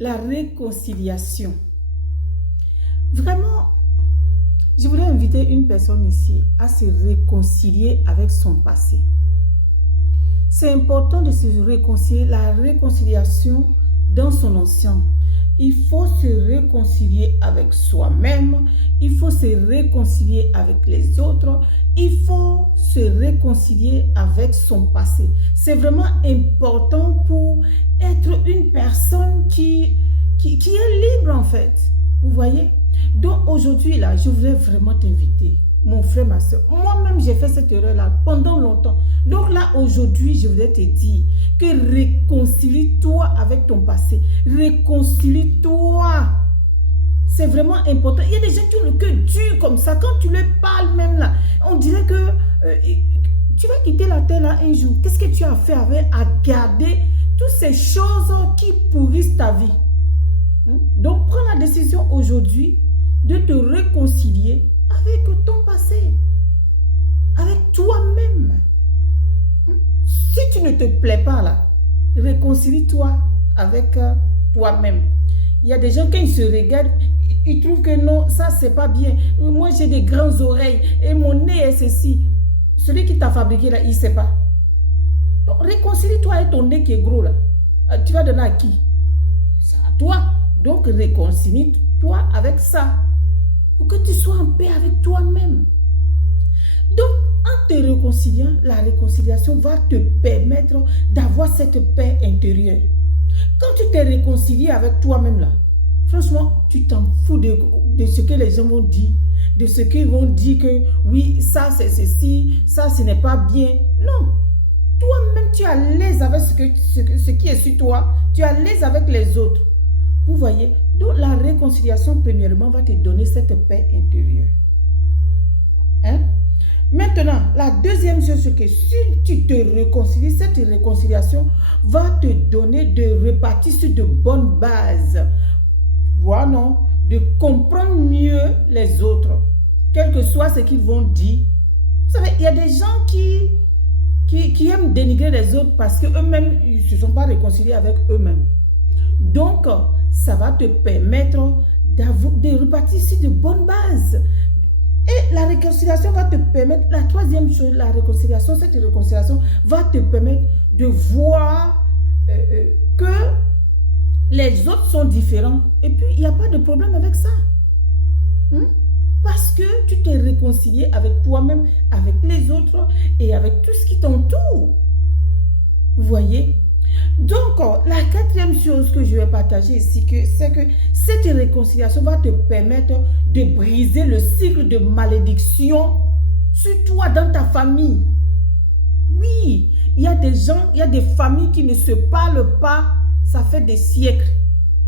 la réconciliation. Vraiment, je voudrais inviter une personne ici à se réconcilier avec son passé. C'est important de se réconcilier, la réconciliation dans son ancien. Il faut se réconcilier avec soi-même, il faut se réconcilier avec les autres, il faut se réconcilier avec son passé. C'est vraiment important pour être une personne qui est libre en fait. Vous voyez? Donc aujourd'hui là, je voulais vraiment t'inviter, mon frère, ma soeur. Moi-même, j'ai fait cette erreur-là pendant longtemps. Donc là, aujourd'hui, je voudrais te dire que réconcilie-toi avec ton passé. Réconcilie-toi. C'est vraiment important. Il y a des gens qui ont le cœur dur comme ça. Quand tu leur parles même là, on dirait que tu vas quitter la terre là un jour. Qu'est-ce que tu as fait avec à garder toutes ces choses qui pourrissent ta vie? Donc, prends la décision aujourd'hui de te réconcilier avec ton passé, avec toi-même. Si tu ne te plais pas là, réconcilie-toi avec toi-même. Il y a des gens, quand ils se regardent, ils trouvent que non, ça c'est pas bien. Moi j'ai des grandes oreilles et mon nez est ceci. Celui qui t'a fabriqué là, il ne sait pas. Donc réconcilie-toi avec ton nez qui est gros là. Tu vas donner à qui? C'est à toi. Donc réconcilie-toi avec ça. Pour que tu sois en paix avec toi-même. Donc, en te réconciliant, la réconciliation va te permettre d'avoir cette paix intérieure. Quand tu t'es réconcilié avec toi-même là, franchement, tu t'en fous de ce que les gens vont dire, de ce qu'ils vont dire que oui, ça c'est ceci, ça ce n'est pas bien. Non, toi-même tu es à l'aise avec ce qui est sur toi, tu es à l'aise avec les autres. Vous voyez, donc la réconciliation premièrement va te donner cette paix intérieure. Hein? Maintenant, la deuxième chose, c'est que si tu te réconcilies, cette réconciliation va te donner de repartir sur de bonnes bases. Voilà, non? De comprendre mieux les autres, quel que soit ce qu'ils vont dire. Vous savez, il y a des gens qui aiment dénigrer les autres parce qu'eux-mêmes, ils ne se sont pas réconciliés avec eux-mêmes. Donc, ça va te permettre de repartir sur de bonnes bases. Et la réconciliation va te permettre, la troisième chose, la réconciliation, cette réconciliation va te permettre de voir que les autres sont différents. Et puis, il n'y a pas de problème avec ça. Parce que tu t'es réconcilié avec toi-même, avec les autres et avec tout ce qui t'entoure. Vous voyez? Donc, la quatrième chose que je vais partager ici, c'est que cette réconciliation va te permettre de briser le cycle de malédiction sur toi, dans ta famille. Oui, il y a des gens, il y a des familles qui ne se parlent pas, ça fait des siècles,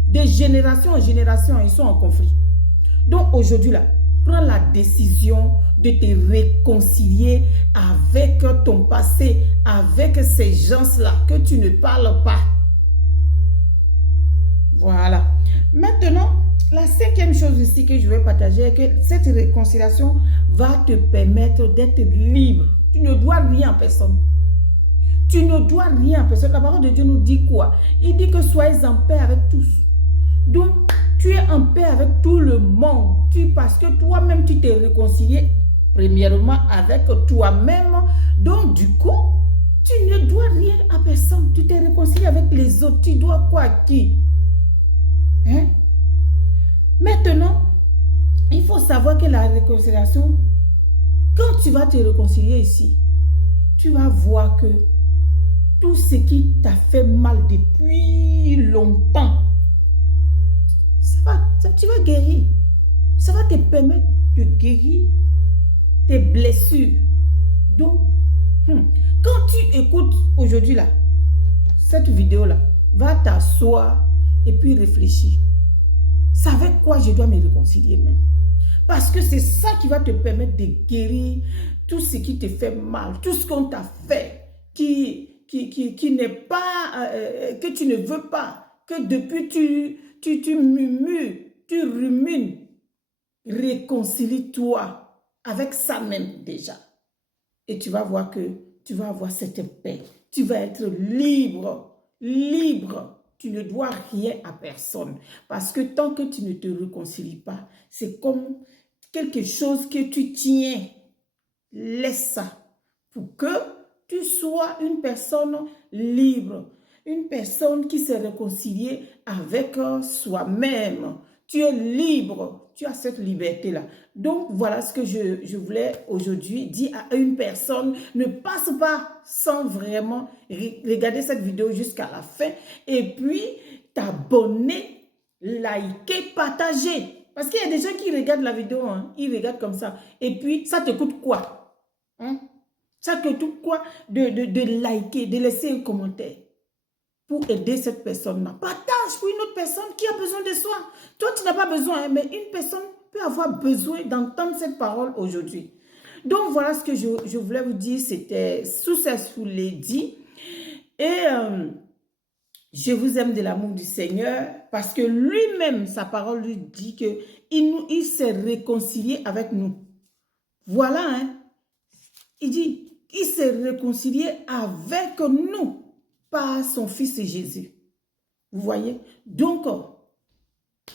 de génération en génération, ils sont en conflit. Donc, aujourd'hui, là, prends la décision de te réconcilier avec ton passé, avec ces gens-là que tu ne parles pas. Voilà. Maintenant, la cinquième chose ici que je vais partager est que cette réconciliation va te permettre d'être libre. Tu ne dois rien à personne. Tu ne dois rien à personne. La parole de Dieu nous dit quoi? Il dit que soyez en paix avec tous. Donc, tu es en paix avec tout le monde. Parce que toi-même, tu t'es réconcilié premièrement avec toi-même. Donc, du coup, tu ne dois rien à personne. Tu t'es réconcilié avec les autres. Tu dois quoi à qui? Hein? Maintenant, il faut savoir que la réconciliation, quand tu vas te réconcilier ici, tu vas voir que tout ce qui t'a fait mal depuis longtemps, tu vas guérir. Ça va te permettre de guérir tes blessures. Donc, quand tu écoutes aujourd'hui là, cette vidéo-là, va t'asseoir et puis réfléchir. C'est avec quoi je dois me réconcilier même? Parce que c'est ça qui va te permettre de guérir tout ce qui te fait mal, tout ce qu'on t'a fait, qui n'est pas, que tu ne veux pas, que depuis tu murmures, tu rumines. Réconcilie-toi avec ça même déjà. Et tu vas voir que tu vas avoir cette paix. Tu vas être libre, libre. tu ne dois rien à personne. Parce que tant que tu ne te réconcilies pas, c'est comme quelque chose que tu tiens. Laisse ça pour que tu sois une personne libre, une personne qui s'est réconciliée avec soi-même. Tu es libre, tu as cette liberté-là. Donc, voilà ce que je voulais aujourd'hui dire à une personne. Ne passe pas sans vraiment regarder cette vidéo jusqu'à la fin et puis t'abonner, liker, partager. Parce qu'il y a des gens qui regardent la vidéo, hein, ils regardent comme ça. Et puis, ça te coûte quoi? Hein? Ça te coûte quoi de liker, de laisser un commentaire pour aider cette personne-là? Partage pour une autre personne qui a besoin de soi. Toi, tu n'as pas besoin, hein, mais une personne peut avoir besoin d'entendre cette parole aujourd'hui. Donc, voilà ce que je voulais vous dire. C'était Successful Lady. Et je vous aime de l'amour du Seigneur parce que lui-même, sa parole lui dit qu'il s'est réconcilié avec nous. Voilà, hein. Il dit, il s'est réconcilié avec nous par son Fils Jésus. Vous voyez? Donc,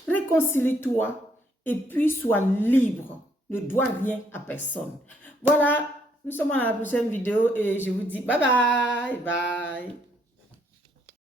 réconcilie-toi et puis sois libre. Ne dois rien à personne. Voilà, nous sommes à la prochaine vidéo et je vous dis bye bye, bye.